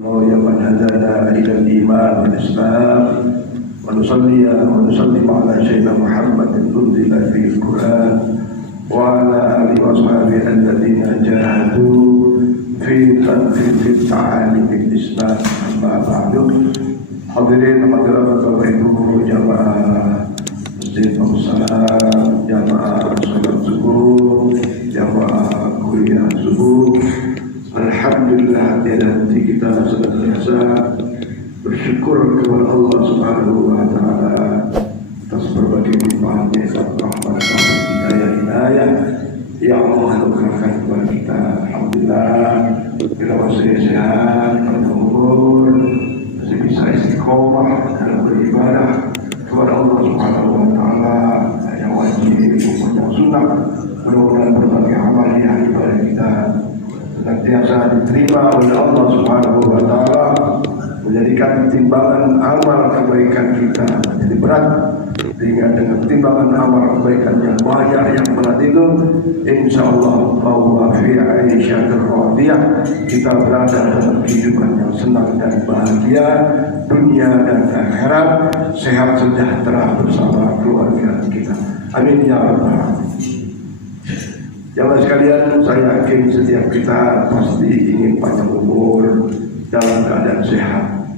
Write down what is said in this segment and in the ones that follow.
يا من هدانا إلى الإيمان والإسلام ونصلي على سيدنا محمد أنزل فيه القرآن وعلى آله وصحبه الذين جاهدوا في التعالي بالإسلام. أما بعد، hadirin hadirat Bapak Ibu jamaah Masjid Salam, jamaah salat subuh, jamaah kuliah subuh. Alhamdulillah, hati kita senantiasa bersyukur kepada Allah Subhanahu wa Ta'ala atas berbagai limpahan nikmat rahmat hidayah yang Allah anugerahkan kepada kita. Alhamdulillah, bila masih sehat, umur, masih bisa istiqomah dalam beribadah kepada Allah Subhanahu wa Ta'ala yang wajib maupun yang sunnah. Mudah-mudahan berbagai amal yang ibadah kita senantiasa diterima oleh Allah Subhanahu wa Ta'ala, menjadikan timbangan amal kebaikan kita menjadi berat, sehingga dengan timbangan amal kebaikan yang banyak yang berat itu, insyaallah bahwa fi aisyatir radiyah, kita berada dalam kehidupan yang senang dan bahagia dunia dan akhirat, sehat sejahtera bersama keluarga kita. Amin ya rabbal alamin. Jamaah sekalian, saya yakin setiap kita pasti ingin panjang umur, dalam keadaan sehat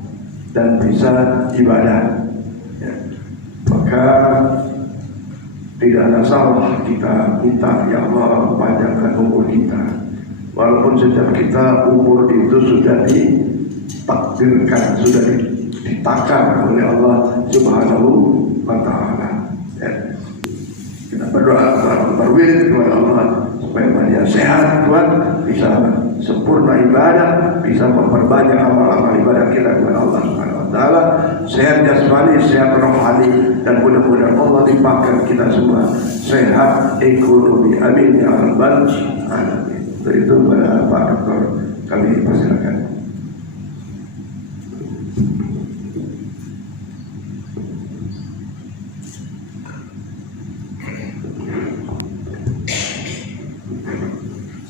dan bisa ibadah, ya. Maka tidak ada salah kita minta ya Allah panjangkan umur kita, walaupun setiap kita umur itu sudah ditakdirkan, sudah ditakar oleh Allah Subhanahu wa Ta'ala, ya. Kita berdoa berwir kepada Allah supaya dia sehat, Tuhan, bisa sempurna ibadah, bisa memperbanyak amal-amal ibadah kita kepada Allah Subhanahu wa Ta'ala, sehat jasmani, sehat rohani, dan mudah-mudahan Allah limpahkan kita semua sehat ekonomi. Amin ya rabbal alamin. Itu pada Pak Dokter kami persilakan.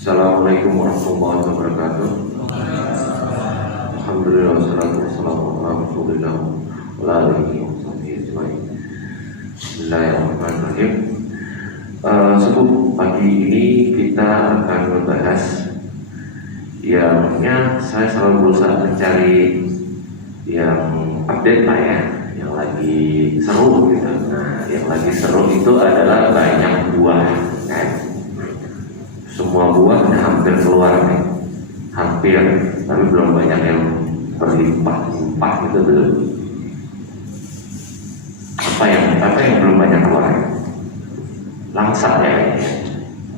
Assalamualaikum warahmatullahi wabarakatuh. Alhamdulillah wassalatu wassalamu ala Rasulillah wa ala alihi wa sahbihi ajmain. Bismillahirrahmanirrahim. Subuh pagi ini kita akan membahas yang saya selalu berusaha mencari yang update lah ya, yang lagi seru gitu. Nah, yang lagi seru itu adalah banyak buah, kan? Semua buah hampir keluar nih, hampir, tapi belum banyak yang berlimpah-limpah gitu belum. Apa yang belum banyak keluar? Langsat ya,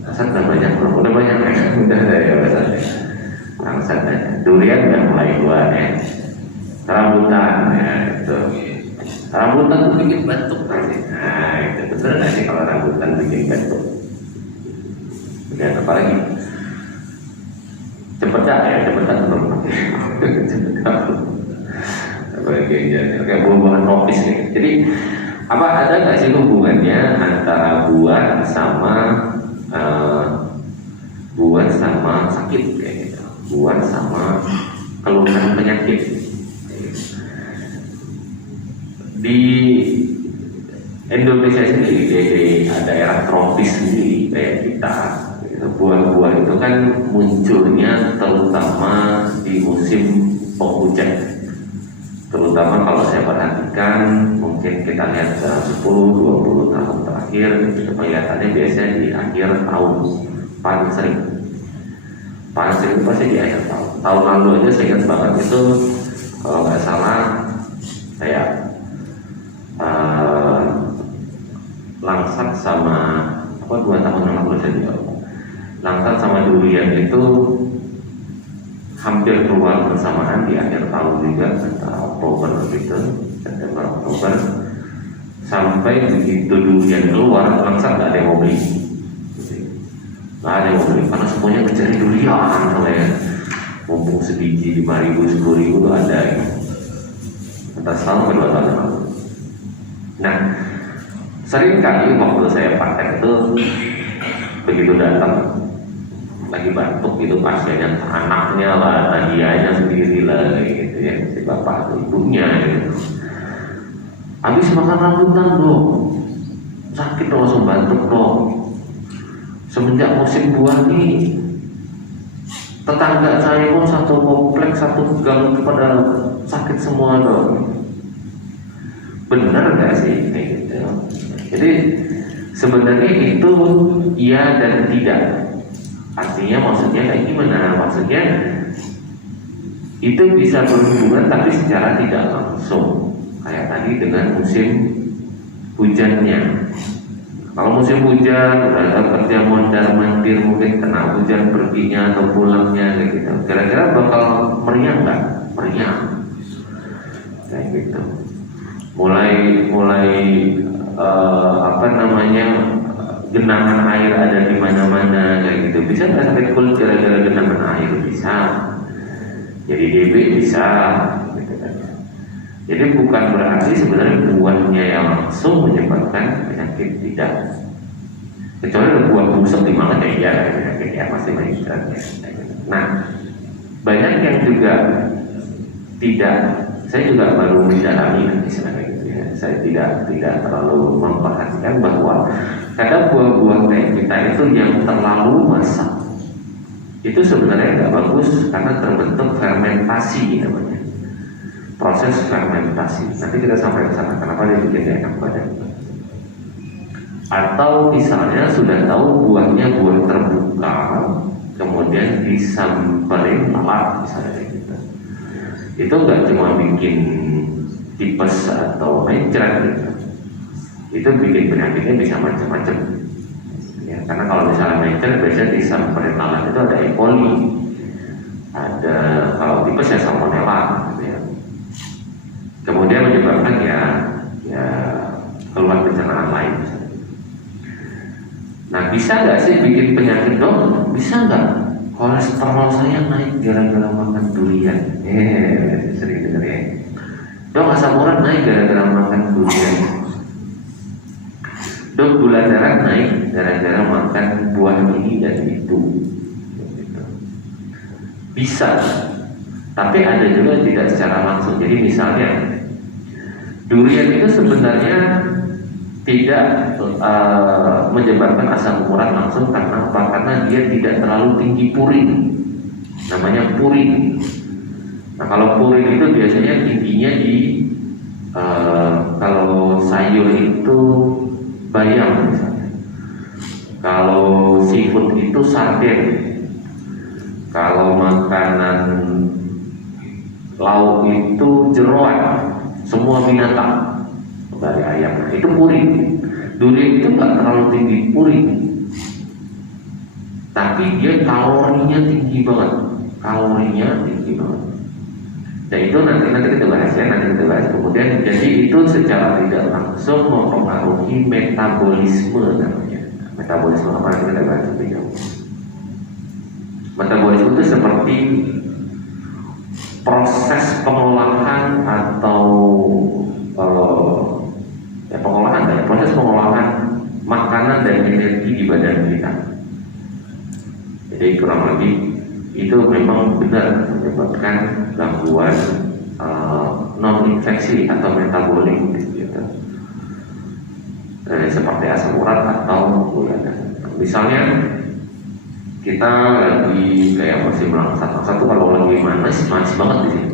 langsat udah banyak keluar, udah banyak ya, udah ada ya biasanya. Langsat ya, durian udah mulai keluar ya, rambutan ya itu. Rambutan tuh bikin batuk nanti. Nah itu betul nggak sih kalau rambutan bikin batuk? Dan apa lagi? Cempedak ya, cempedak belum. Kayak buah-buahan tropis nih. Jadi ada nggak sih hubungannya antara buah sama sakit kayak gitu, buah sama keluhan penyakit? Di Indonesia sendiri, di daerah tropis sendiri kayak kita, buah-buah itu kan munculnya terutama di musim penghujan. Terutama kalau saya perhatikan, mungkin kita lihat dalam 10-20 tahun terakhir, itu kelihatannya biasanya di akhir tahun, paling sering itu pasti di akhir tahun. Tahun lalu aja saya ingat banget itu, kalau nggak salah saya langsat sama 2 tahun yang lalu saya juga, langsat sama durian itu hampir keluar bersamaan di akhir tahun juga, antara Oktober gitu, September Oktober, sampai begitu durian keluar langsat nggak ada yang mau beli, karena semuanya mencari durian soalnya, mumpung sebiji 5.000 10.000 tuh ada ya. Entah selama 2 tahun yang lalu. Nah, sering kali waktu saya praktek itu begitu datang lagi batuk gitu pasiennya, anaknya lah, dianya sendiri lah, bapak atau ibunya gitu. Habis makan rambutan dong, sakit dong, langsung batuk dong. Semenjak musim buah nih, tetangga saya pun satu kompleks, satu gang pada sakit semua dong. Benar nggak sih kayak gitu? Jadi sebenarnya itu iya dan tidak. Artinya maksudnya kayak gimana? Maksudnya itu bisa berhubungan tapi secara tidak langsung. Kayak tadi dengan musim hujannya. Kalau musim hujan, udah kerja mondar-mandir, mungkin kena hujan perginya atau pulangnya kayak gitu. Kira-kira bakal meriah nggak? Meriah, kayak gitu. Mulai genangan air ada di mana-mana kayak gitu. Bisa nggak sakit kulit gara-gara genangan air? Bisa. Jadi DB bisa. Gitu kan. Jadi bukan berarti sebenarnya buahnya yang langsung menyebabkan penyakit, tidak. Kecuali buah busuk dimakan ya penyakit ya pasti menyebabkannya. Nah, banyak yang juga tidak. Saya juga baru mendalami istilahnya gitu ya. Saya tidak terlalu memperhatikan bahwa kadang buah-buah kayak kita itu yang terlalu masak itu sebenarnya nggak bagus karena terbentuk fermentasi namanya. Proses fermentasi. Nanti kita sampai ke sana kenapa dia bikin enak badan. Atau misalnya sudah tahu buahnya buah terbuka, kemudian disamperin lalat misalnya gitu. Itu nggak cuma bikin tipes atau mencret gitu. Itu bikin penyakitnya bisa macam-macam. Ya, karena kalau misalnya mencret biasanya disamperin lalat itu ada E. coli, ada kalau tipes ya salmonella. Gitu ya. Kemudian menyebabkan ya keluhan pencernaan lain misalnya. Nah, bisa nggak sih bikin penyakit dong? Bisa nggak? Kolesterol saya naik gara-gara makan durian. Sering dengar ya. Dok, asam urat naik gara-gara makan durian. Dok, gula darah naik gara-gara makan buah ini dan itu. Bisa. Tapi ada juga tidak secara langsung. Jadi misalnya durian itu sebenarnya tidak menyebabkan asam urat langsung karena apa? Karena dia tidak terlalu tinggi purin, namanya purin. Nah, kalau purin itu biasanya tingginya di kalau sayur itu bayam misalnya, kalau seafood itu sarden, kalau makanan lauk itu jeroan, semua binatang dari ayam, itu purin. Durian itu nggak terlalu tinggi purin, tapi dia kalorinya tinggi banget, Dan itu nanti kita bahas ya, Kemudian jadi itu secara tidak langsung mempengaruhi metabolisme namanya. Metabolisme apa yang kita bahas lebih jauh. Metabolisme itu seperti proses pengolahan atau proses pengolahan makanan dan energi di badan kita. Jadi kurang lebih itu memang benar menyebabkan gangguan non-infeksi atau metabolik gitu. Seperti asam urat atau gula darah. Misalnya kita lagi kayak musim langsat tuh kalau lagi manis banget di sini.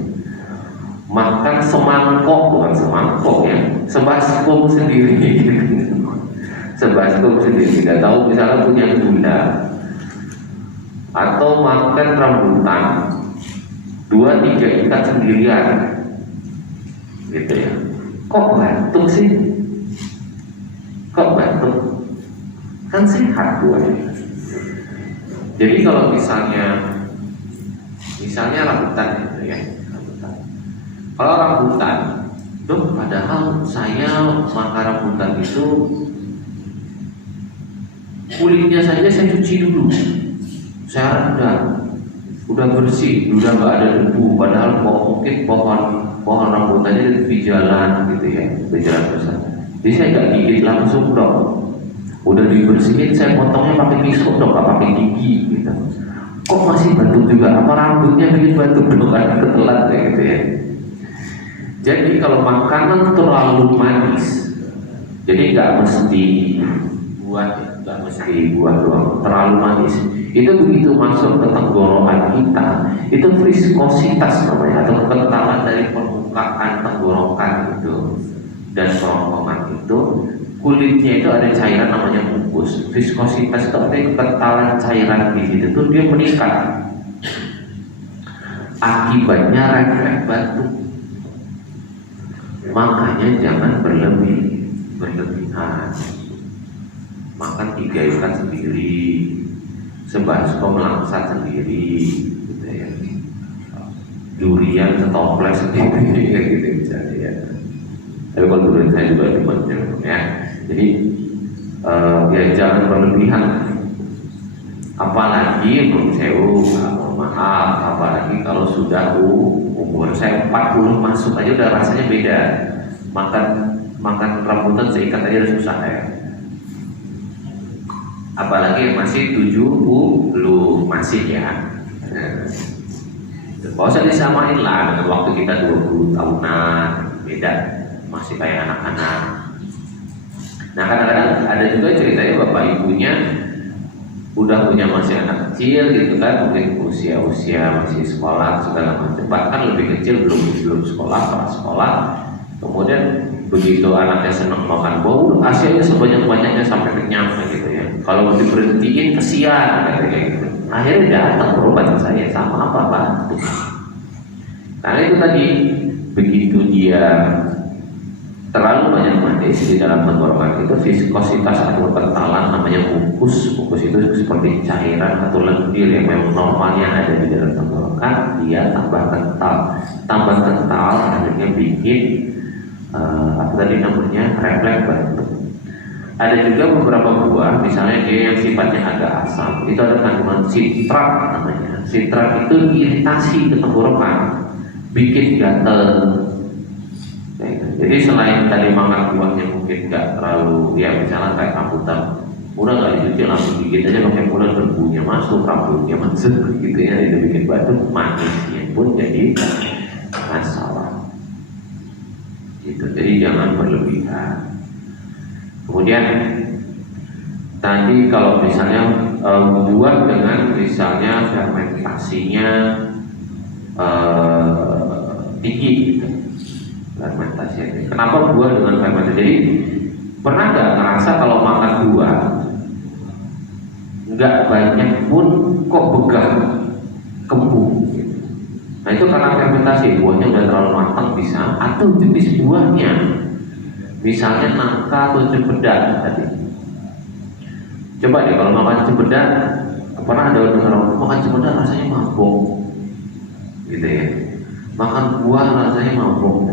Makan bukan semangkok ya, sebaskom sendiri gitu. Sebaskom sendiri, tidak tahu misalnya punya gula. Atau makan rambutan 2-3 ikat sendirian gitu ya. Kok batuk sih? Kan sehat buahnya. Jadi kalau misalnya rambutan gitu ya, kalau rambutan tuh padahal saya makan rambutan itu kulitnya saja saya cuci dulu, saya udah bersih, udah nggak ada debu. Padahal mungkin pohon rambutannya di tepi jalan gitu ya, di jalan besar. Jadi saya nggak gigit langsung dong, udah dibersihin, saya potongnya pakai pisau dong, nggak pakai gigi gitu. Kok masih batuk juga? Apa rambutnya bikin batuk dong? Kan ketelan kayak gitu ya. Jadi kalau makanan terlalu manis, jadi nggak mesti buah doang, terlalu manis. Itu begitu masuk ke tenggorokan kita, itu viskositas namanya, atau kekentalan dari permukaan tenggorokan itu dan kerongkongan itu, kulitnya itu ada cairan namanya mukus. Viskositas itu artinya kekentalan cairan di situ tuh dia meningkat. Akibatnya refleks batuk. Makanya jangan berlebihan. Makan 3 ikan sendiri, sebaskom langsat sendiri, gitu ya. Durian setoples sendiri, gitu misalnya ya. Tapi kalau durian saya juga demen ya. Jadi ya jangan berlebihan. Apalagi menurut saya, maaf, apalagi kalau sudah umur saya 40 masuk aja udah rasanya beda. Makan rambutan seikat aja udah susah ya. Apalagi yang masih 70 masih ya. Gak usah disamain lah dengan waktu kita 20 tahunan, beda, masih kayak anak-anak. Nah kadang-kadang ada juga ceritanya bapak ibunya udah punya masih anak kecil gitu kan, mungkin usia masih sekolah segala macam, bahkan lebih kecil belum sekolah, pas sekolah, kemudian begitu anaknya senang makan bau, hasilnya sebanyak-banyaknya sampai kenyang gitu ya. Kalau diberhentiin kesian katanya gitu. Akhirnya datang berobat ke saya, sama apa Pak? Karena itu tadi, begitu dia terlalu banyak manis di dalam tenggorokan itu, viskositas atau kekentalan namanya mukus. Mukus itu seperti cairan atau lendir yang memang normalnya ada di dalam tenggorokan, dia tambah kental akhirnya bikin apa tadi namanya refleks batuk. Ada juga beberapa buah, misalnya dia yang sifatnya agak asam, itu ada kandungan sitrat namanya. Sitrat itu iritasi ke tenggorokan, bikin gatel. Jadi selain tadi makan buahnya mungkin nggak terlalu, ya misalnya kayak rambutan, udah nggak dicuci langsung gigit aja pakai mulut, berbunya masuk, rambutnya masuk gitu ya, itu bikin batuk, manisnya pun jadi masalah. Gitu. Jadi jangan berlebihan. Kemudian tadi kalau misalnya buah dengan misalnya fermentasinya tinggi gitu. Fermentasinya. Kenapa buah dengan fermentasi? Jadi pernah nggak ngerasa kalau makan buah nggak banyak pun kok begah, kembung gitu. Nah itu karena fermentasi, buahnya udah terlalu matang bisa, atau jenis buahnya misalnya nangka atau cempedak tadi. Coba deh kalau makan cempedak, pernah ada dengar makan cempedak rasanya mabok gitu ya, makan buah rasanya mabok.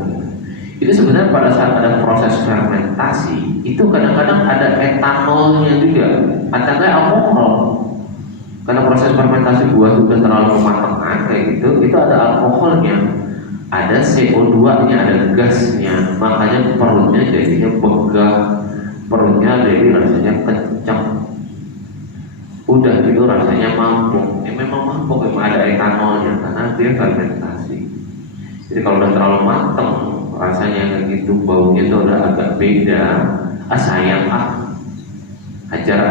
Itu sebenarnya pada saat ada proses fermentasi itu kadang-kadang ada etanolnya juga, ada kayak alkohol. Karena proses fermentasi buah sudah terlalu matang kayak gitu, itu ada alkoholnya, ada CO2-nya, ada gasnya, makanya perutnya jadinya begah, perutnya jadi rasanya kencang. Udah gitu rasanya mabuk, ya memang mabuk, memang ada etanolnya karena dia fermentasi. Jadi kalau udah terlalu matang, rasanya kayak gitu, baunya itu udah agak beda. Sayang hajar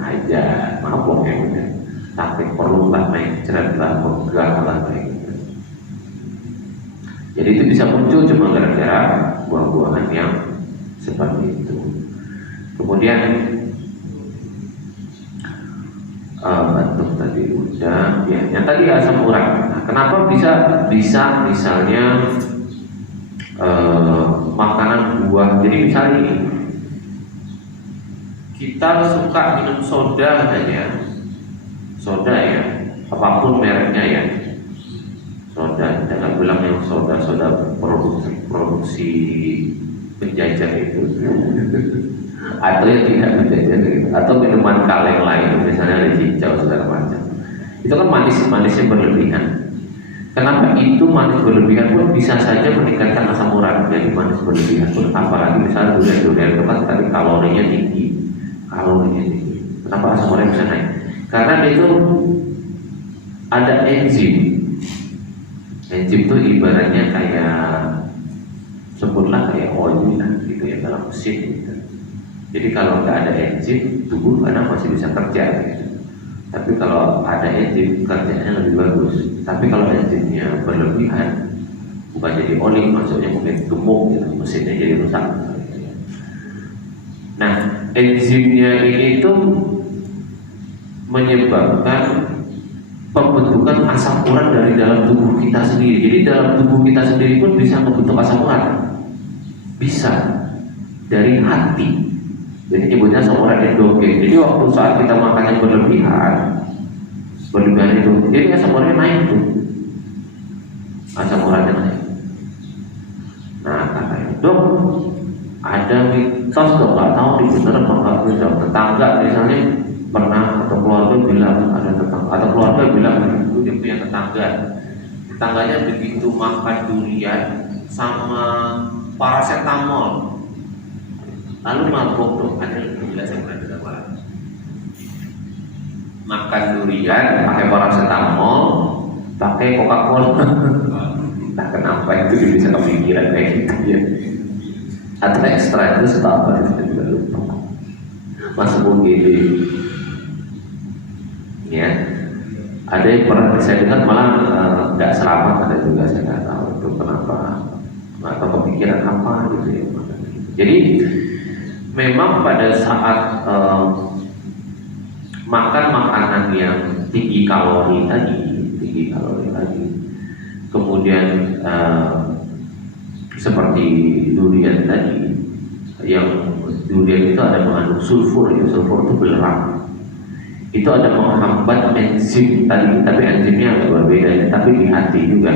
aja, mabuk ya udah. Tapi perlu lah naik cerah lah, begah lah kayak gitu. Jadi itu bisa muncul cuma gara-gara buah-buahan yang seperti itu. Kemudian batuk tadi udah, ya. Yang tadi asam urat. Nah, kenapa bisa misalnya makanan buah? Jadi misalnya ini, kita suka minum soda saja. Soda ya, apapun mereknya ya, soda, jangan bilang yang soda produksi penjajah itu, atau yang tidak penjajah gitu, atau minuman kaleng lain, misalnya ada cincau segala macam. Itu kan manisnya berlebihan. Kenapa itu manis berlebihan pun bisa saja meningkatkan asam urat. Jadi manis berlebihan pun, apalagi misalnya durian itu kan tadi kalorinya tinggi. Kenapa asam urat bisa naik? Karena itu ada enzim. Enzim itu ibaratnya kayak sebutlah kayak oli lah gitu ya dalam mesin gitu. Jadi kalau nggak ada enzim, tubuh kadang masih bisa kerja gitu. Tapi kalau ada enzim, kerjanya lebih bagus. Tapi kalau enzimnya berlebihan, bukan jadi oli, maksudnya mungkin gemuk gitu, mesinnya jadi rusak. Nah, enzimnya ini tuh menyebabkan pembentukan asam urat dari dalam tubuh kita sendiri. Jadi dalam tubuh kita sendiri pun bisa membentuk asam urat. Bisa dari hati. Jadi nyebutnya asam urat endogen. Jadi waktu saat kita makan yang berlebihan itu, jadi asam uratnya naik tuh. Asam uratnya naik. Nah katanya, dok, ada mitos dok, nggak tahu di bener apa nggak bener. Tetangga misalnya pernah atau keluarga bilang ada tetangga atau keluarga bilang itu dia punya tetangganya begitu makan durian sama paracetamol lalu mabuk dong. Ada yang bilang saya pernah dengar makan durian pakai paracetamol pakai Coca-Cola. Nah kenapa itu bisa kepikiran kayak gitu ya, atau ekstra itu sebab apa kita juga lupa. Masuk UGD ya, ada yang pernah saya dengar malah nggak selamat, ada juga saya nggak tahu itu kenapa atau kepikiran apa gitu ya. Jadi memang pada saat makan makanan yang tinggi kalori tadi, kemudian seperti durian tadi, yang durian itu ada mengandung sulfur ya, sulfur itu belerang. Itu ada menghambat enzim tadi, tapi enzimnya agak berbeda ya, tapi di hati juga.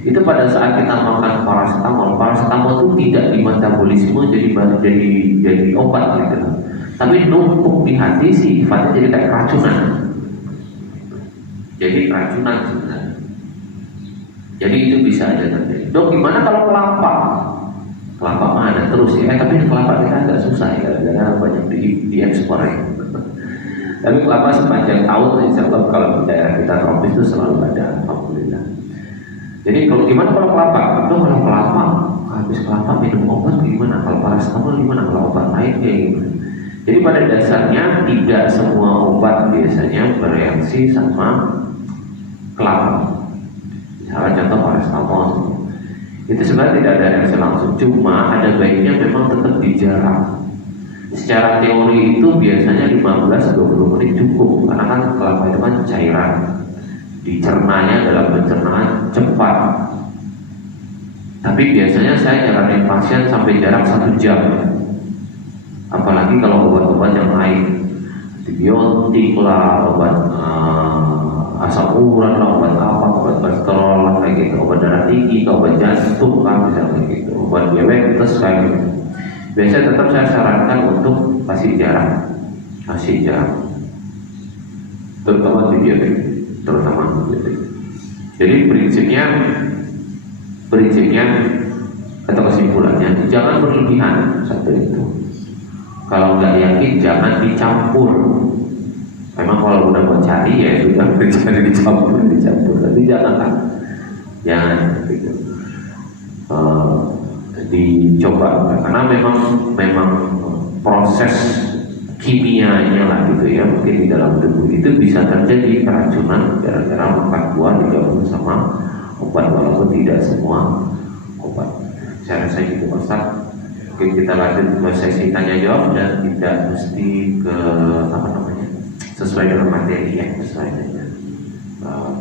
Itu pada saat kita makan paracetamol itu tidak dimetabolisme jadi obat gitu. Tapi numpuk di hati sifatnya jadi kayak keracunan. Jadi keracunan sebenarnya. Jadi itu bisa aja terjadi. Dok, gimana kalau kelapa? Kelapa mah ada terus ya, tapi kelapa kita agak susah ya, karena banyak diekspor ya. Tapi kelapa sepanjang tahun, insya Allah kalau di daerah kita tropis itu selalu ada, alhamdulillah. Jadi kalau gimana kalau kelapa? Dok, kalau kelapa habis kelapa minum obat gimana? Kalau paracetamol gimana? Kalau obat lain kayak gimana? Jadi pada dasarnya tidak semua obat biasanya bereaksi sama kelapa. Misalnya contoh paracetamol itu sebenarnya tidak ada reaksi langsung, cuma ada baiknya memang tetap dijarah. Secara teori itu biasanya 15-20 menit cukup, karena kan kelapa itu kan cairan, dicernanya dalam pencernaan cepat. Tapi biasanya saya nyaranin pasien sampai jarak 1 jam, apalagi kalau obat-obat yang lain, antibiotik lah, obat asam urat lah, obat apa, obat kolesterol lah kayak gitu, obat darah tinggi, obat jantung lah misalnya gitu, obat diabetes kayak gitu. Biasanya tetap saya sarankan untuk kasih jarak, terutama diabetes. Jadi prinsipnya atau kesimpulannya jangan berlebihan satu itu. Kalau nggak yakin jangan dicampur. Memang kalau udah mau cari ya sudah jangan dicampur. Tapi jangan gitu. Dicoba karena memang proses kimianya lah gitu ya, mungkin di dalam tubuh itu bisa terjadi keracunan gara-gara makan buah digabung sama obat, walaupun tidak semua obat. Saya rasa itu Ustaz. Oke, kita lanjut ke sesi tanya jawab dan tidak mesti ke sesuai dengan materi ya, sesuai dengan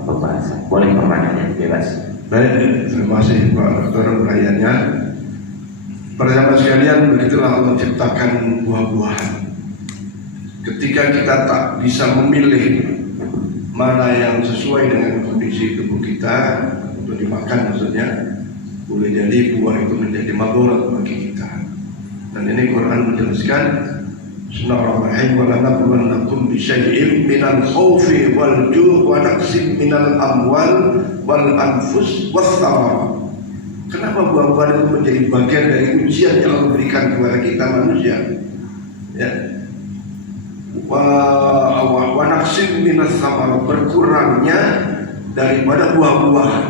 pembahasan. Boleh pertanyaannya bebas. Baik, terima kasih Pak Dokter pertanyaannya. Pertama sekalian, begitulah Allah ciptakan buah-buahan. Ketika kita tak bisa memilih mana yang sesuai dengan kondisi tubuh kita untuk dimakan, maksudnya boleh jadi buah itu menjadi mabarat bagi kita. Dan ini Quran menjelaskan, Bismillahirrahmanirrahim, wa lanabluwannakum bisyai'in minal khaufi wal ju' wa naqsin minal amwal wal anfus wath-thamarat. Kenapa buah-buahan itu menjadi bagian dari ujian yang Allah berikan kepada kita manusia? Ya. Wa naqsin minas thamarat, berkurangnya daripada buah-buahan.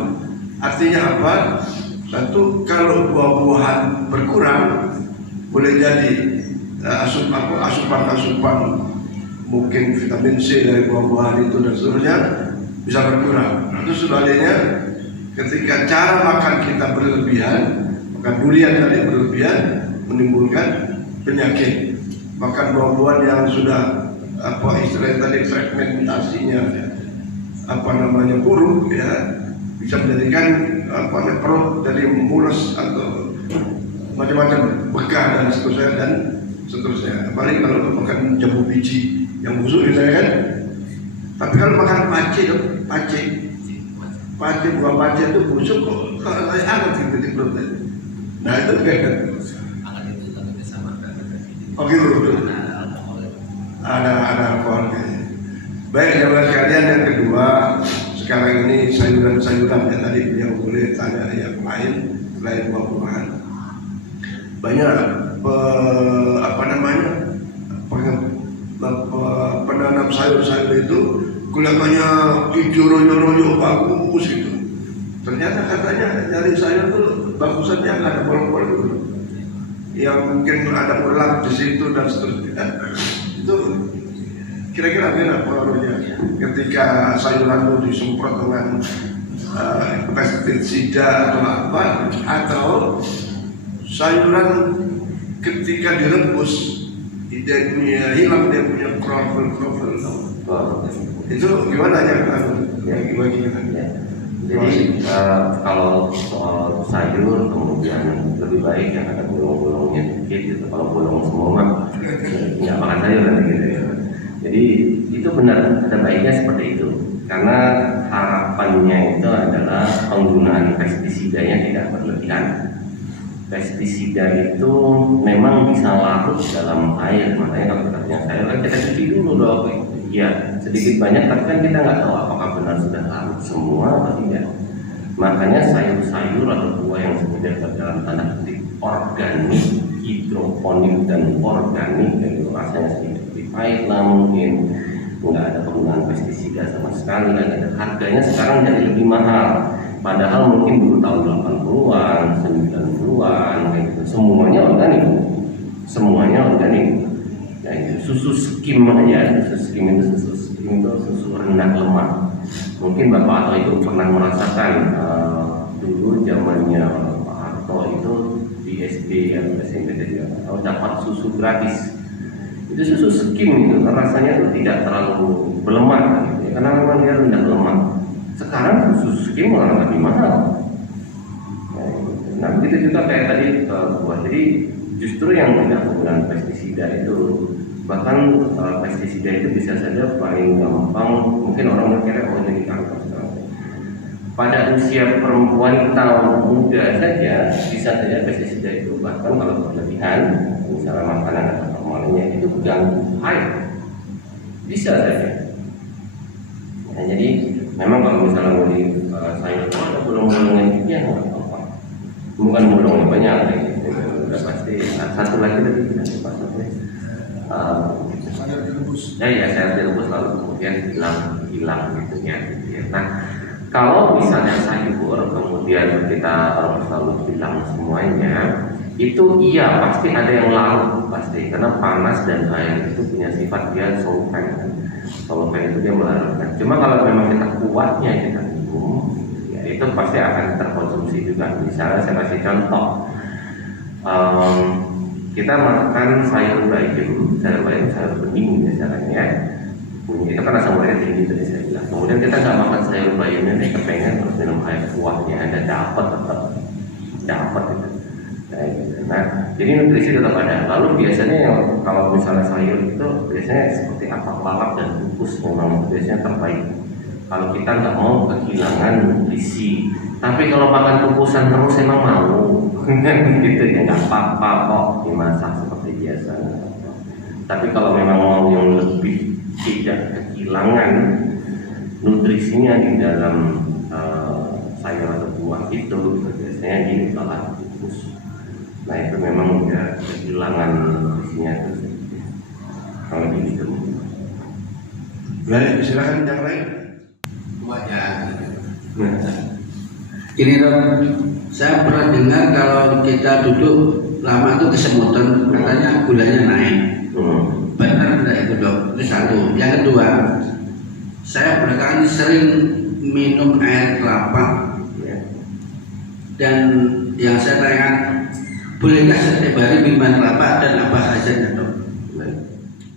Artinya apa? Satu, kalau buah-buahan berkurang, boleh jadi asupan mungkin vitamin C dari buah-buahan itu dan seterusnya bisa berkurang. Atau sebaliknya, ketika cara makan kita berlebihan, makan durian tadi berlebihan menimbulkan penyakit. Makan buah-buahan yang sudah istilahnya tadi fragmentasinya buruk ya, bisa menjadikan perut jadi mulus atau macam-macam bekah dan seterusnya. Apalagi kalau makan jambu biji yang busuk misalnya kan. Tapi kalau makan buah pace itu busuk kok hangat gitu di perut. Nah itu kan. Oh gitu. Ada alkoholnya. Baik, jamaah sekalian, yang kedua, sekarang ini sayuran-sayuran yang tadi yang boleh tanya yang lain selain buah-buahan. Banyak penanam sayur-sayur itu kelihatannya hijau royo bagus gitu. Ternyata katanya dari sayur itu bagusannya ada bolong-bolong gitu, yang mungkin ada ulat di situ dan seterusnya. Itu kira-kira apa pengaruhnya ketika sayuran itu disemprot dengan pestisida atau apa, atau sayuran ketika direbus dia punya krofel itu gimana ya gimana? Jadi kalau soal sayur kemudian lebih baik yang ada bolong-bolongnya sedikit gitu. Kalau bolong semua mah nggak makan sayur kan gitu ya. Jadi itu benar, ada baiknya seperti itu, karena harapannya itu adalah penggunaan pestisidanya tidak berlebihan. Pestisida itu memang bisa larut dalam air, makanya kalau kita punya sayur kan kita cuci dulu dong. Ya sedikit banyak, tapi kan kita nggak tahu apakah benar sudah larut semua atau tidak. Makanya sayur-sayur atau buah yang sudah dalam tanda kutip organik, hidroponik dan organik, itu rasanya sedikit lebih pahit lah mungkin, nggak ada penggunaan pestisida sama sekali, dan harganya sekarang jadi lebih mahal. Padahal mungkin dulu tahun 80-an, 90-an, gitu. Semuanya organik. Ya, itu susu skim aja, susu rendah lemak. Mungkin Bapak Harto itu pernah merasakan dulu zamannya Pak Harto itu di SD atau SMP atau dapat susu gratis. Itu susu skim itu rasanya itu tidak terlalu berlemak, gitu, karena memang dia rendah lemak. Sekarang susu skim malah lebih mahal. Nah begitu juga kayak tadi buah. Jadi justru yang tidak menggunakan pestisida itu, bahkan pestisida itu bisa saja paling gampang, mungkin orang mikirnya jadi kanker sekarang. Pada usia perempuan tahun muda saja bisa saja pestisida itu bahkan kalau berlebihan, misalnya makanan atau formalnya itu ganggu haid, bisa saja. Nah, jadi memang kalau misalnya mau di sayur ada bolong-bolongnya juga ya nggak apa-apa, bukan bolongnya banyak gitu. Udah pasti. Satu lagi tadi tidak pasangnya saya direbus lalu kemudian hilang gitu ya. Nah kalau misalnya sayur kemudian kita selalu bilang semuanya itu iya pasti ada yang larut pasti, karena panas dan air itu punya sifat dia solvent itu dia melarutkan. Cuma kalau memang kita kuatnya kita minum, ya itu pasti akan terkonsumsi juga. Misalnya saya kasih contoh, kita makan sayur bayam, sayur bening misalnya, itu kan asam uratnya tinggi tadi saya bilang. Kemudian kita nggak makan sayur bayamnya, nih kepengen terus minum air kuahnya, ada dapat itu. Nah, jadi nutrisi tetap ada. Lalu biasanya yang kalau misalnya sayur itu biasanya seperti apel lalap dan kukus memang biasanya terbaik. Kalau kita nggak mau kehilangan nutrisi, tapi kalau makan kukusan terus emang mau, gitu ya nggak apa-apa kok dimasak seperti biasa. Tapi kalau memang mau yang lebih tidak kehilangan nutrisinya di dalam sayur atau buah itu, biasanya diolah kukus. Nah itu memang udah kehilangan nutrisinya itu. Kalau gitu. Baik, silakan yang lain. Ini dok, Saya pernah dengar kalau kita duduk lama itu kesemutan, katanya gulanya naik. Benar tidak itu dok? Itu satu. Yang kedua, saya belakangan sering minum air kelapa, dan yang saya tanyakan, bolehkah setiap hari minum air kelapa dan apa hasilnya dok?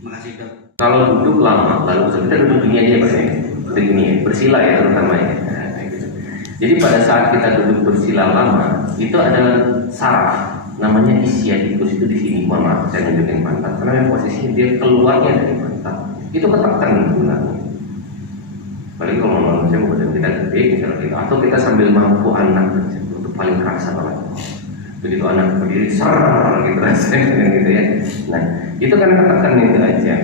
Makasih dok. Kalau duduk lama, lalu kita duduk dunia aja Pak ya, duduk dunia, bersila ya terutama ya. Jadi pada saat kita duduk bersila lama, itu ada saraf, namanya ischiaticus itu di sini. Mohon maaf, saya nunjukin pantat, karena posisinya dia keluarnya dari pantat, itu ketekan tulangnya. Apalagi kalau manusia badan kita gede, misalnya gitu, atau kita sambil mampu anak, itu paling kerasa banget. Begitu anak berdiri, ser gitu rasanya gitu ya. Nah, itu kan ketekan itu aja.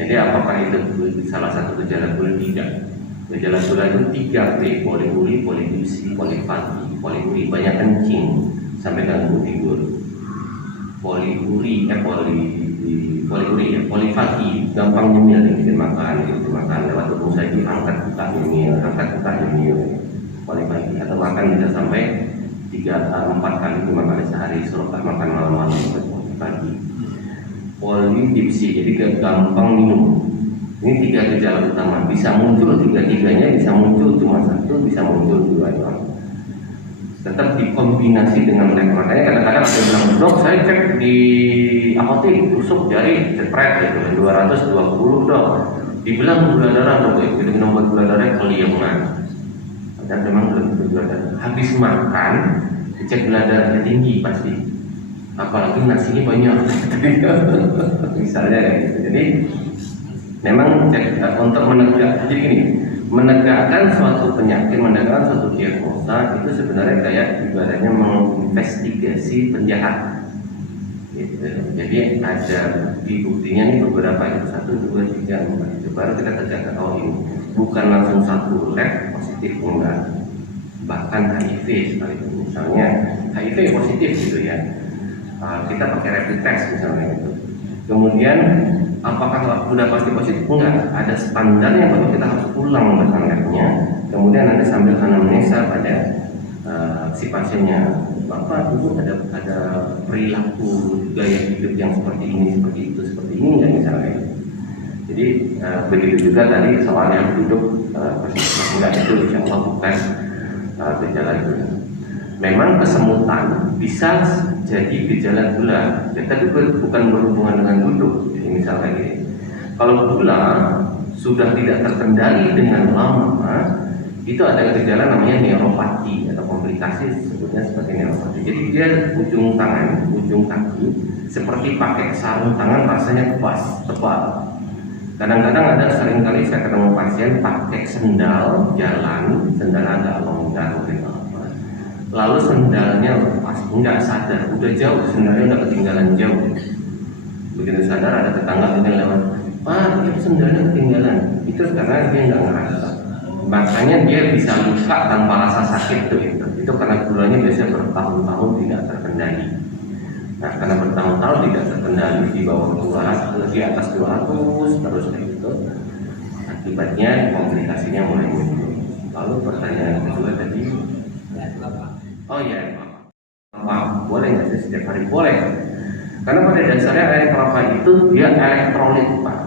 Jadi apakah itu salah satu gejala gula? Tidak. Gejala gula itu 3P, poliuri, polidipsi, polifagi. Poliuri banyak kencing sampai ganggu tidur. Poliuri, polifagi gampang nyemil, bikin makan lewat hidung saja, angkat buka nyemil. Polifagi atau makan bisa sampai 3, 4 kali, 5 kali sehari, suruh makan malam-malam polifagi. Polidipsi, jadi gampang minum. Ini 3 gejala utama, bisa muncul 3-tiganya, bisa muncul cuma 1, bisa muncul 2 doang. Tetap dikombinasi dengan lab. Makanya kadang-kadang ada yang bilang, dok saya cek di apotek, tusuk jari, jepret gitu, 220 dok. Dibilang gula darah dok, itu nomor gula darah keliangan. Padahal memang belum gula darah. Habis makan, dicek gula darahnya tinggi pasti. Apalagi nasinya banyak. Misalnya gitu. Jadi memang untuk menegakkan suatu penyakit, menegakkan suatu diagnosa itu sebenarnya kayak ibaratnya menginvestigasi penjahat. Gitu. Jadi ada buktinya nih beberapa itu 1, 2, 3, 4 itu baru kita tegakkan. Oh ini bukan langsung satu lab positif, enggak. Bahkan HIV sekalipun, misalnya HIV positif gitu ya. Kita pakai rapid test misalnya gitu. Kemudian apakah sudah pasti positif? Enggak, ada standar yang baru kita harus pulang ke labnya. Kemudian nanti sambil anamnesa pada si pasiennya, Bapak dulu ada perilaku gaya hidup yang seperti ini seperti ini nggak misalnya. Jadi begitu juga tadi soalnya duduk enggak, itu insya Allah bukan gejala itu. Memang kesemutan bisa jadi gejala gula. Kita juga bukan berhubungan dengan duduk. Jadi misalnya gini, kalau gula sudah tidak terkendali dengan lama, itu ada gejala namanya neuropati atau komplikasi sebutnya seperti neuropati. Jadi dia ujung tangan, ujung kaki seperti pakai sarung tangan rasanya tebal. Kadang-kadang ada seringkali saya ketemu pasien pakai sendal jalan, sendal agak longgar gitu. Lalu sendalnya lepas, nggak sadar, udah jauh, sendalnya udah ketinggalan jauh. Begitu sadar ada tetangga yang lewat, Pak, itu sendalnya ketinggalan. Itu karena dia nggak ngerasa. Makanya dia bisa luka tanpa rasa sakit tuh itu. Itu karena gulanya biasanya bertahun-tahun tidak terkendali. Nah, karena bertahun-tahun tidak terkendali di bawah 200, di atas 200 terus kayak gitu. Akibatnya komplikasinya mulai muncul. Lalu pertanyaan kedua tadi, oh iya, kelapa boleh nggak sih setiap hari? Boleh, karena pada dasarnya air kelapa itu dia elektrolit Pak,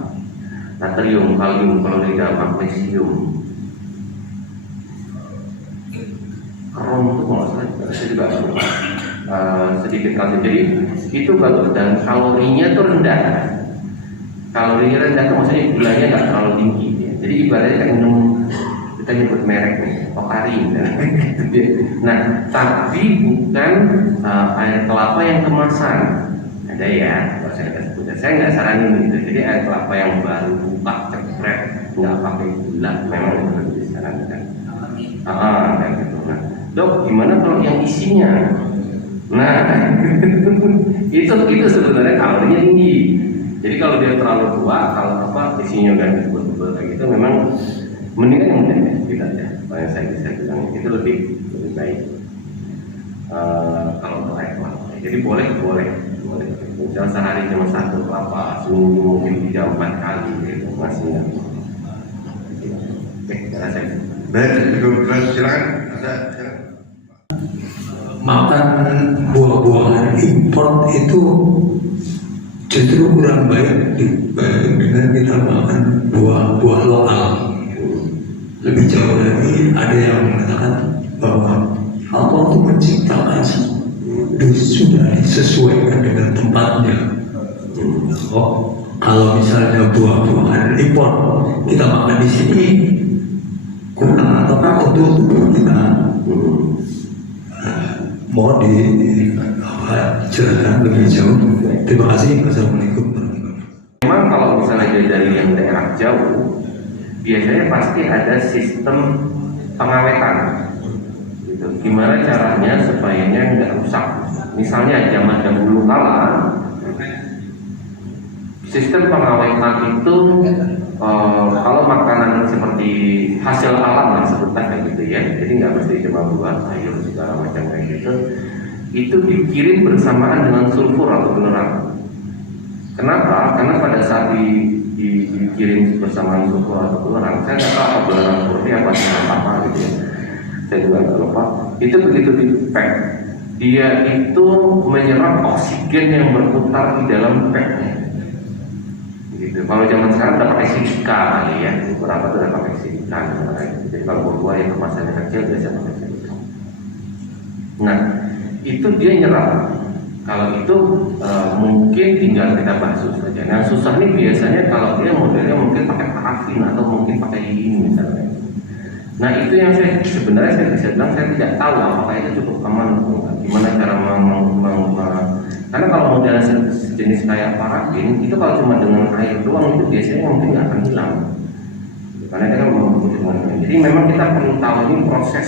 natrium, kalium, klorida, magnesium, krom itu kalau saya juga sedikit kalsium. Jadi itu bagus dan kalorinya tuh rendah. Kalorinya rendah itu maksudnya gulanya nggak terlalu tinggi ya. Jadi ibaratnya kayak minum, kita nyebut merek nih, Pokarin. Nah, tapi bukan air kelapa yang kemasan. Ada ya, kalau saya sebut. Saya nggak saranin gitu. Jadi air kelapa yang baru buka cepret, nggak pakai gula, memang itu lebih disarankan. Kayak gitu. Nah, dok, gimana kalau yang isinya? Nah, itu sebenarnya kalorinya tinggi. Jadi kalau dia terlalu tua, kalau isinya udah tebal-tebal kayak gitu, memang mendingan yang mudah tidak aja. Yang saya bisa bilang itu lebih baik. Kalau untuk air kelapa, jadi boleh. Misal sehari cuma 1 kelapa, seminggu mungkin 3-4 kali gitu, masih nggak. Oke, saya. Baik, silakan. makan buah-buahan import itu justru kurang baik dibanding dengan kita makan buah-buah lokal. Lebih jauh lagi ada yang mengatakan bahwa Allah itu menciptakan sudah disesuaikan dengan tempatnya. Oh, kalau misalnya buah-buahan import kita makan di sini kurang ataukah untuk tubuh kita? Mohon dijelaskan lebih jauh. Terima kasih. Wassalamualaikum. Memang kalau misalnya dari yang daerah jauh, biasanya pasti ada sistem pengawetan. Gitu. Gimana caranya supaya nggak rusak? Misalnya zaman dahulu kala, sistem pengawetan itu kalau makanan seperti hasil alam lah sebutkan kayak gitu ya, jadi nggak mesti cuma buah, sayur segala macam kayak gitu, itu dikirim bersamaan dengan sulfur atau belerang. Kenapa? Karena pada saat dikirim bersamaan sulfur atau belerang, saya nggak tahu apa belerang murni apa apa gitu ya, saya juga nggak lupa. Itu begitu di-pack, dia itu menyerap oksigen yang berputar di dalam packnya. Gitu. Kalau zaman sekarang udah pakai silika kali ya, beberapa tuh udah pakai silika. Jadi kalau buah yang kemasannya kecil biasa pakai silika. Nah, itu dia nyerap. Kalau itu mungkin tinggal kita basuh saja. Nah, susah nih biasanya kalau dia modelnya mungkin pakai parafin atau mungkin pakai ini misalnya. Nah, itu yang saya sebenarnya bisa bilang saya tidak tahu apakah itu cukup aman atau enggak. Gimana cara karena kalau model sejenis kayak parafin itu kalau cuma dengan air doang itu biasanya mungkin nggak akan hilang. Karena dia kan membutuhkan. Jadi memang kita perlu tahu ini proses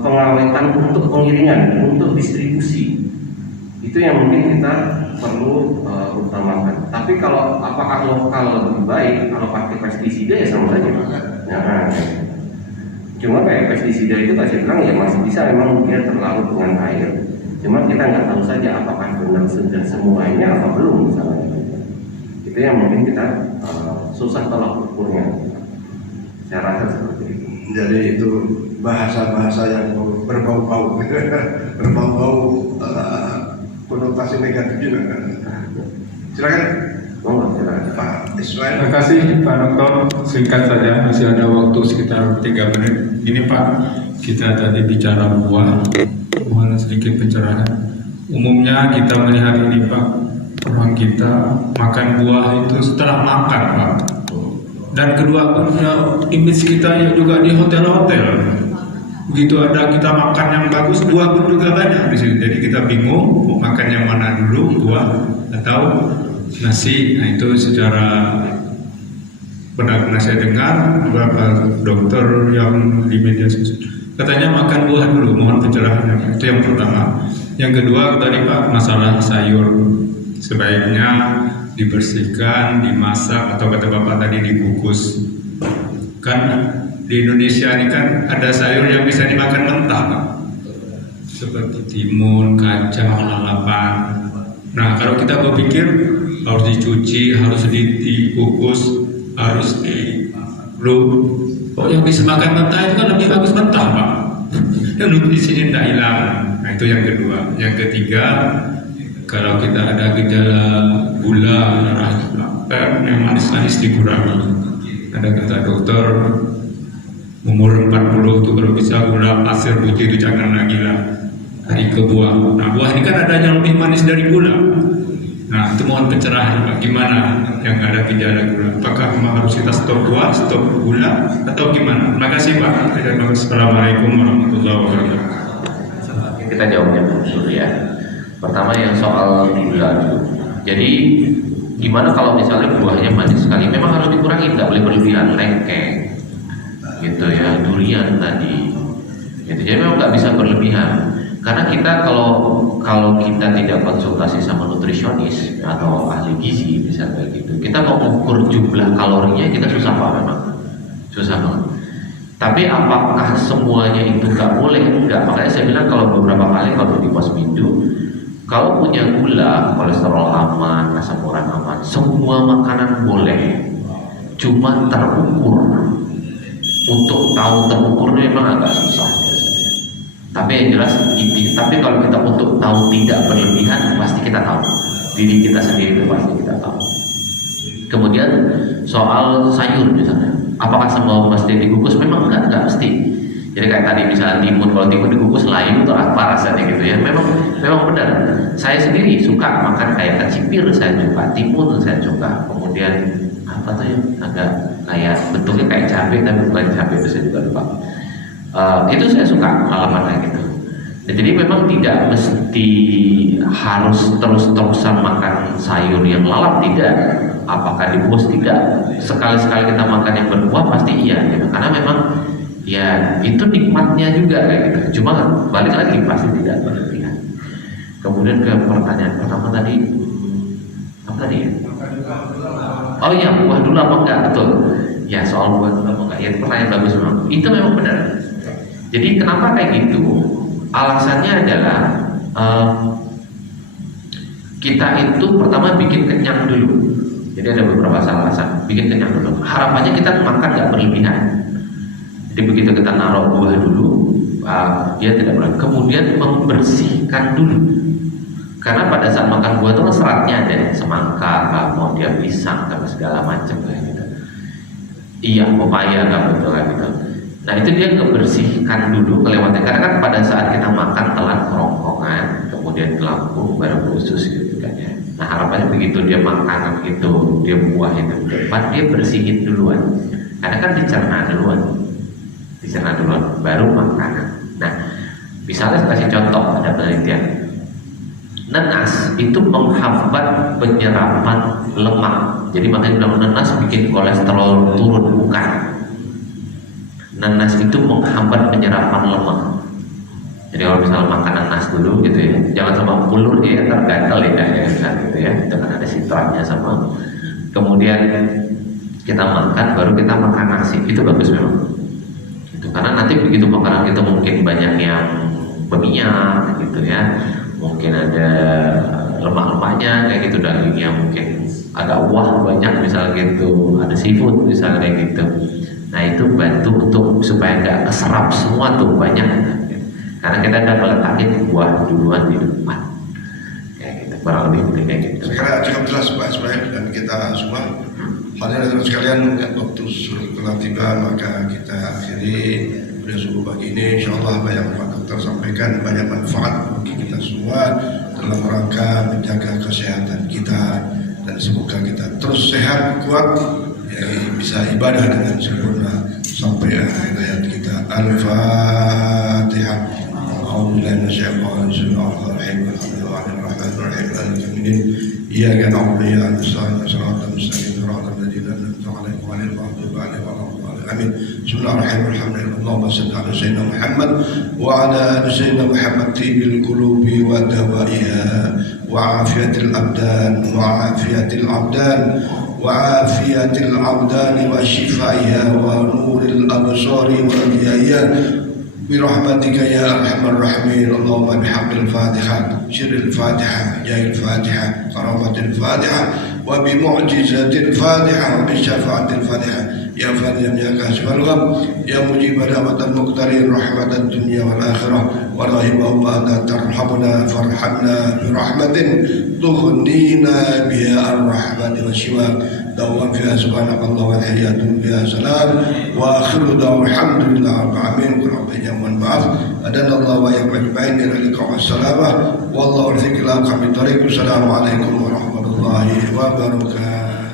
pengawetan untuk pengiringan, untuk distribusi. Itu yang mungkin kita perlu utamakan. Tapi kalau apakah lokal lebih baik kalau pakai pestisida ya sama saja. Nah, cuma kayak pestisida itu kasih bilang ya masih bisa memang dia terlarut dengan air. Cuma kita nggak tahu saja apakah benar sudah semuanya apa belum misalnya. Itu yang mungkin kita susah tolak ukurnya. Saya rasa seperti itu. Jadi itu bahasa-bahasa yang berbau-bau konotasi negatif juga kan. Silakan. Pak Ismail. Terima kasih Pak Dokter. Singkat saja, masih ada waktu sekitar 3 menit. Ini Pak, kita tadi bicara buah, mohon sedikit pencerahan. Umumnya kita melihat ini Pak, orang kita makan buah itu setelah makan Pak. Dan kedua punya image kita juga di hotel-hotel. Begitu ada kita makan yang bagus, buah pun juga banyak di sini. Jadi kita bingung mau makan yang mana dulu, buah atau nasi. Nah itu secara pernah saya dengar beberapa dokter yang di media sosial katanya makan buah dulu, mohon pencerahannya. Itu yang pertama. Yang kedua tadi Pak, masalah sayur sebaiknya dibersihkan, dimasak atau kata Bapak tadi dibungkus. Kan di Indonesia ini kan ada sayur yang bisa dimakan mentah Pak, seperti timun, kacang, lalapan. Nah kalau kita berpikir harus dicuci, harus dikukus, harus oh yang bisa makan mentah itu kan lebih bagus mentah Pak. Dan di sini tidak hilang. Nah itu yang kedua. Yang ketiga, kalau kita ada gejala gula darah yang manis-manis dikurangi. Ada kata dokter umur 40 itu kalau bisa gula pasir putih itu jangan lagi lah. Dari ke buah. Nah buah ini kan ada yang lebih manis dari gula. Nah itu mohon pencerahan Pak, gimana yang ada gejala gula? Apakah memang harus kita stop buah, stop gula, atau gimana? Terima kasih Pak. Assalamualaikum warahmatullahi wabarakatuh. Kita jawabnya dulu ya. Pertama yang soal gula dulu. Jadi gimana kalau misalnya buahnya manis sekali? Memang harus dikurangi, nggak boleh berlebihan. Lengkeng, gitu ya, durian tadi. Gitu. Jadi memang nggak bisa berlebihan. Karena kita kalau kita tidak konsultasi sama nutrisionis atau ahli gizi bisa kayak gitu, kita mau ukur jumlah kalorinya kita susah Pak, memang susah banget. Tapi apakah semuanya itu nggak boleh? Enggak. Makanya saya bilang kalau beberapa kali kalau di Posmindu, kalau punya gula, kolesterol aman, asam urat aman, semua makanan boleh, cuma terukur. Untuk tahu terukurnya memang agak susah biasanya. Tapi yang jelas tapi kalau kita untuk tahu tidak berlebihan, pasti kita tahu. Diri kita sendiri itu pasti kita tahu. Kemudian soal sayur misalnya, apakah semua mesti dikukus? Memang enggak mesti. Jadi kayak tadi misalnya timun, kalau timun dikukus layu atau apa rasanya gitu ya. Memang benar. Saya sendiri suka makan kayak kecipir, saya suka timun, saya suka. Kemudian apa tuh ya, agak kayak bentuknya kayak cabai tapi bukan cabai, itu saya juga lupa. Itu saya suka pengalaman kayak gitu. Jadi memang tidak mesti harus terus-terusan makan sayur yang lalap, tidak. Apakah dibungkus, tidak. Sekali-sekali kita makan yang berkuah pasti iya gitu. Karena memang ya itu nikmatnya juga kayak gitu. Cuma balik lagi pasti tidak berlebihan. Kemudian ke pertanyaan pertama tadi, apa tadi ya? Oh iya, buah dulu apa enggak? Betul. Ya soal buah dulu apa enggak? Ya pertanyaan bagus memang. Itu memang benar. Jadi kenapa kayak gitu? Alasannya adalah kita itu pertama bikin kenyang dulu. Jadi ada beberapa alasan bikin kenyang dulu. Harapannya kita makan nggak berlebihan. Jadi begitu kita naruh buah dulu, dia tidak berlebihan. Kemudian membersihkan dulu. Karena pada saat makan buah itu seratnya ada, semangka, mau dia pisang, dan segala macam kayak gitu. Iya, pepaya kan betul kan gitu. Nah itu dia ngebersihkan dulu kelewatan. Karena kan pada saat kita makan telan kerongkongan, kemudian ke lambung, baru usus gitu kan ya. Nah harapannya begitu dia makanan itu, dia buah itu depan, dia bersihin duluan. Karena kan dicerna duluan, baru makanan. Nah misalnya saya kasih contoh, ada penelitian. Nanas itu menghambat penyerapan lemak. Jadi makanya bilang nanas bikin kolesterol turun, bukan. Nanas itu menghambat penyerapan lemak. Jadi kalau misalnya makan nanas dulu gitu ya, jangan sama pulur ya, tergantel ya gitu ya. Itu kan ada sitratnya sama. Kemudian kita makan, baru kita makan nasi, itu bagus memang. Itu karena nanti begitu makanan itu mungkin banyak yang berminyak gitu ya, mungkin ada lemak-lemaknya kayak gitu, dagingnya mungkin agak wah banyak misalnya gitu, ada seafood misalnya kayak gitu. Nah itu bantu untuk supaya nggak keserap semua tuh banyak. Karena kita udah meletakkan buah duluan di depan, kayak gitu, kurang lebih mungkin kayak gitu. Sekarang cukup jelas Pak Ismail dan kita semua. Hadirin sekalian, waktu telah tiba, maka kita akhiri pada subuh pagi ini. InsyaAllah apa yang Pak Dokter sampaikan banyak manfaat bagi kita semua dalam rangka menjaga kesehatan kita, dan semoga kita terus sehat, kuat, bisa ibadah dengan sempurna sampai akhir hayat kita. Al-Fatihah. Alhamdulillah nasyaitan bismillahirrahmanirrahim. Alhamdulillahirrahmanirrahim. Al-Mu'minin iyyaka na'budu wa iyyaka nasta'in ihdinas mustaqim siratal ladzina an'amta 'alaihim ghairil maghdubi 'alaihim waladdallin. Amin. Bismillahirrahmanirrahim. Allahumma shalli 'ala sayyidina Muhammad wa 'ala ali sayyidina Muhammad tibil qulubi wa dawaiha wa 'afiyatil abdan wa 'afiyatil abdan وعافية الأبدان وشفائها ونور الأبصار والضياء برحمتك يا أرحم الراحمين. اللهم بحق الفاتحة، سر الفاتحة، جاه الفاتحة، كرامة الفاتحة، وبمعجزة الفاتحة، وبشفاعة الفاتحة، يا فاتحا يا كاشف الغم، يا مجيب دعوة المقترين، رحمة الدنيا والآخرة، ورحمهم أن ترحمنا فارحمنا برحمة تغنينا بها الرحمة والشفاء. دوام فيها سبحانك الله والحياة فيها سلام، وآخر دعوة الحمد لله رب العالمين. كل عام وأنتم maaf. أدانا الله وإياكم أجمعين إلى اللقاء والسلامة، والله يرزقنا من طريق. السلام عليكم ورحمة الله وبركاته.